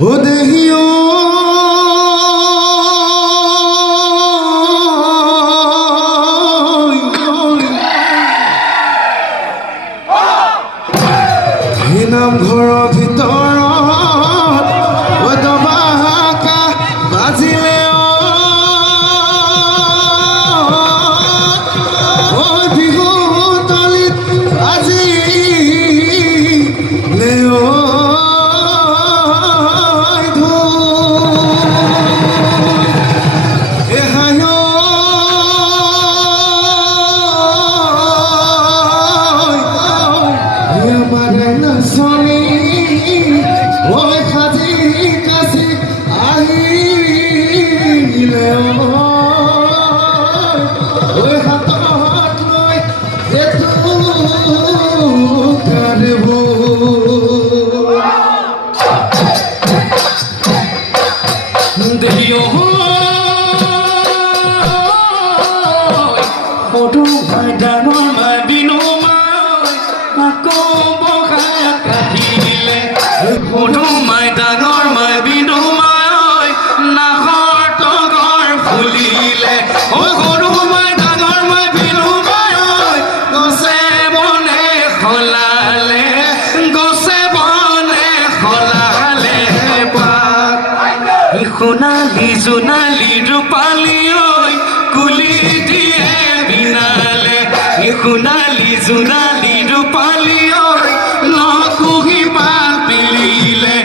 ओ देहियो हे नामघर ভিতৰত দবাকা বাজিলে ও বিহু তলিত আজি লেও সোণালী জোনালী ৰূপালী ঐ কুলি দিয়ে বিনালে সোণালী জোনালী ৰূপালী ঐ নকুহিবা পিলিলে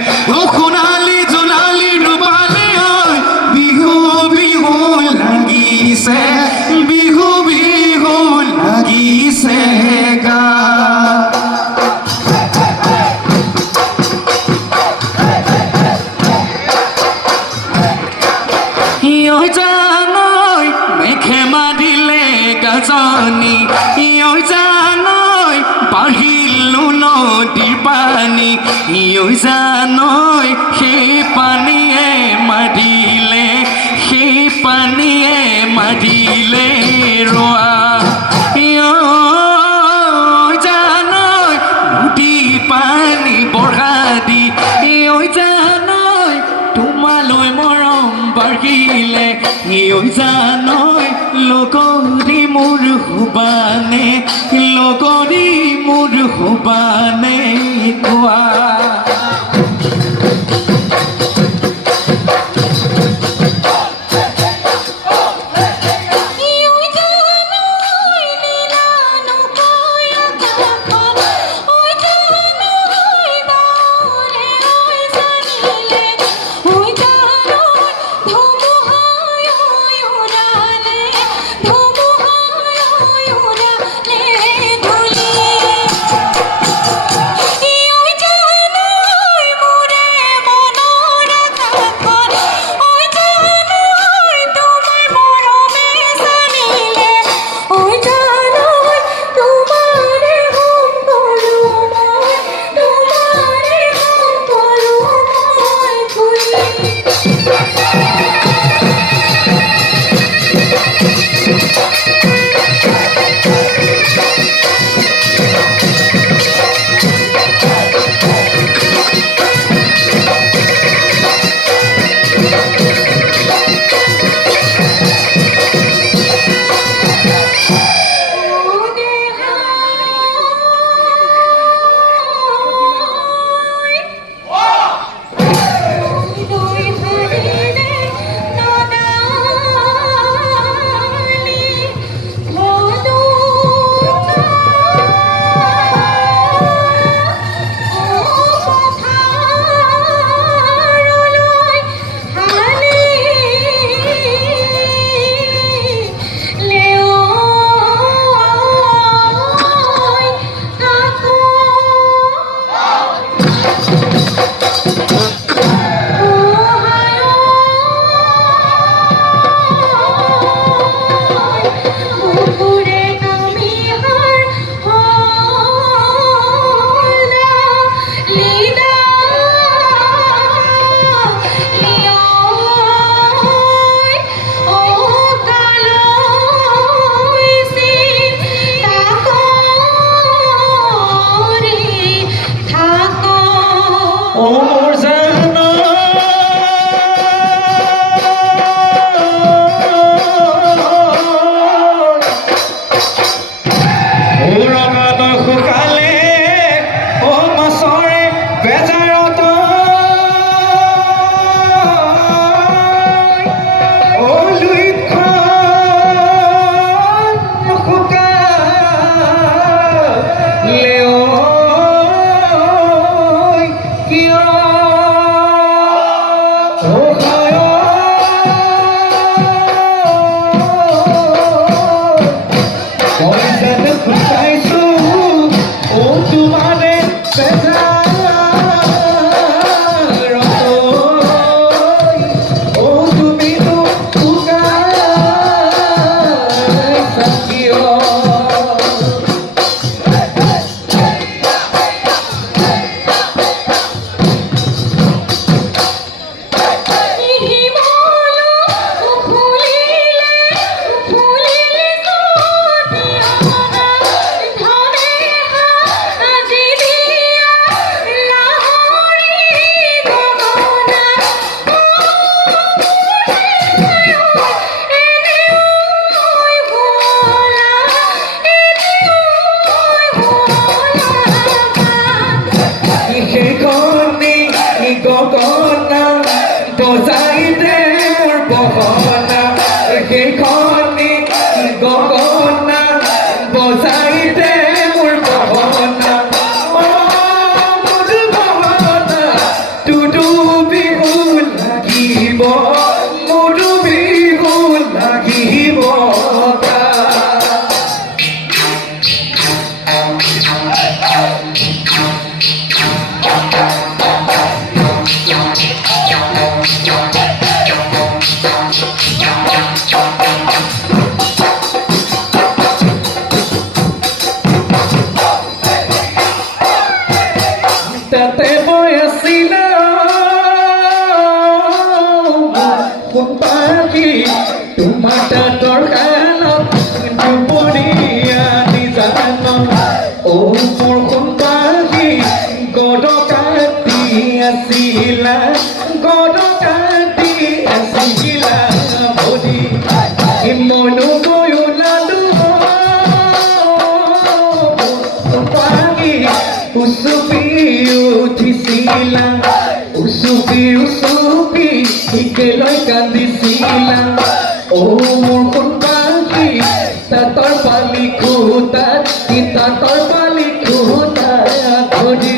সোণালী জোনালী ৰূপালী ঐ বিহু বিহু লাগিছে বিহু বিহু লাগিছে গা জানি ইয় জানই বাহিলো নদীৰ পানী ইয় জানই সেই পানীয়ে মাৰিলে সেই পানীয়ে মাৰিলে ৰোৱা ইয় জানই নদী পানী বঢ়া দি ইয় জানই তোমালৈ মৰম বাঢ়িলে ইয় জানই লগৰী মোৰ হুবানে লগৰী মোৰ হুবানে কোৱা মোৰ জান ৰঙাল শুকালে অ মাছৰে বেজাৰত অ লুইতখন শুকালে অ কিয় অ হয় মই যেন শুকাইছো অ তোমাৰে বেজাৰত অ তুমিতো শুকাইছা কিয় গগনা বজাই দে মোৰ গগনা সেইখনি গগনা বজাই দে মোৰ গগনা মোৰ গগনা তোৰো বিহু লাগিব মোৰো বিহু লাগিব তাতে মই আছিলো কোন পাখি তোমাৰ তাঁতৰ শালত দুপৰীয়া নিজান অ মোৰ কোন পাখি গড কাটি আছিলা গড কাটি আছিলা ভৰি মনো গৈ ওলালো পাখি উচুপি উঠিছিলা উচুপি উচুপি একেলৈ কান্দিছিলা অ মোৰ কোন পাখি তাঁতৰ পালি খুটাত তাঁতৰ পালি খুটাত ধৰি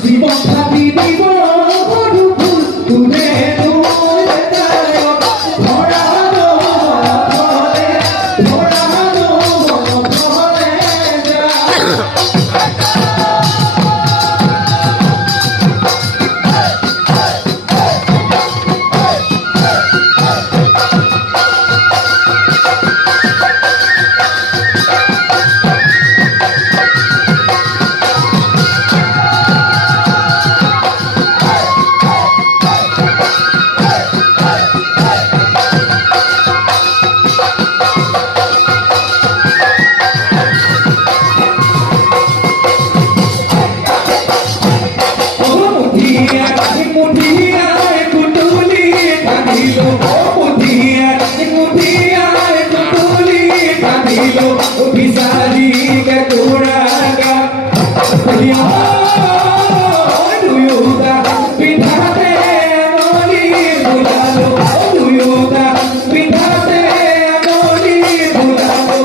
জীবন ভাবি দিব মুঠিয়াই কুটুলি কাঁদিল মুঠিয়াই কুটুলি কাঁদিল অভিসারি কেতুরা গা দুয়োটা পিঠাতে আঙুলি বুলালো দুয়োটা পিঠাতে আঙুলি বুলালো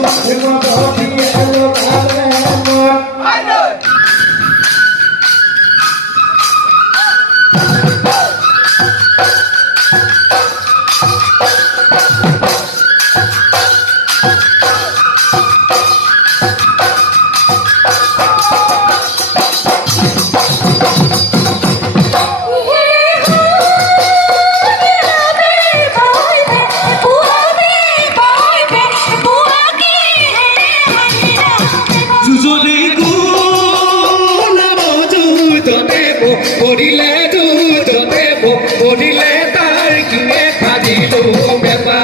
পড়িলে তার কিনে খাদিল বেপা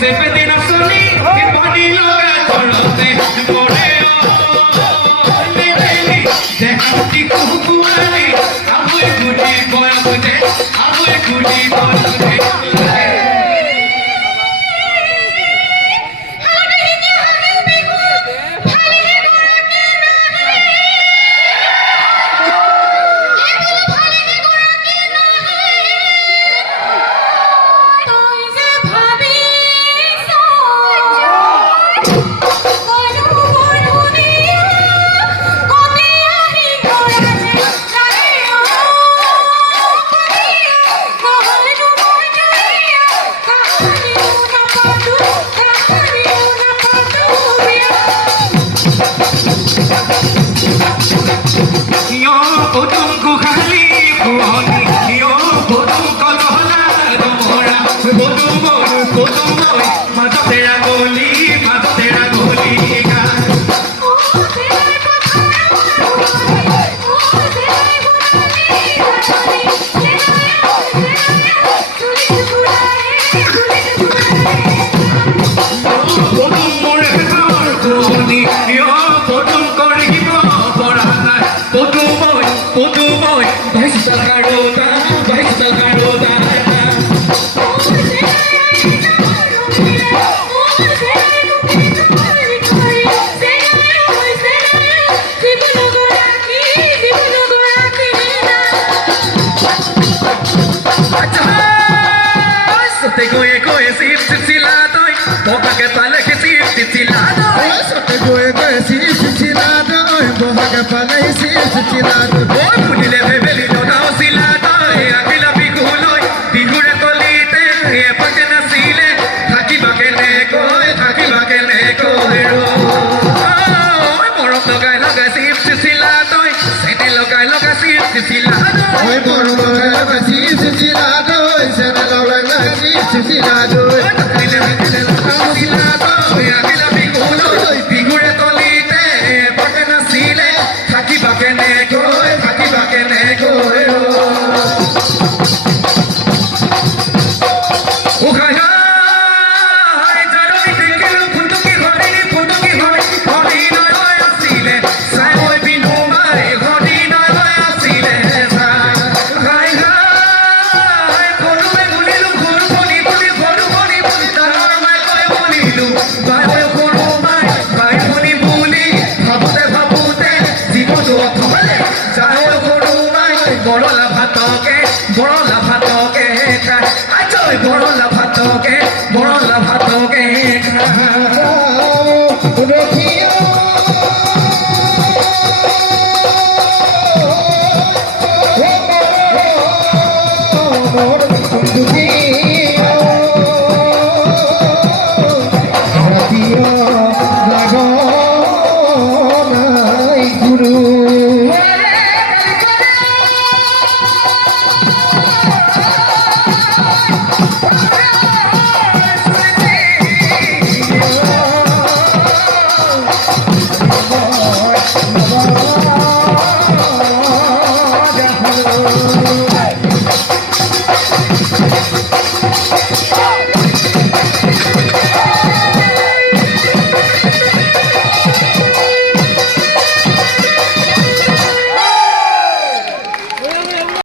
Se petina soni que pani loga chorate more le deli de hati kukuani amoy guti boy mujhe amoy guti boy mujhe Te goe goe sip silado, boca que pale que sip silado. Te goe goe sip silado, boca que pale sip silado. Boy punile bebeli no na silado, akila bigulo, digure tolite, e pate na sile, thaki ba ke neko hero. Oh, moro to loga sip silado, sete loga sip silado. Oi moro loga sip silado, sete loga sip silado. Silado দুখী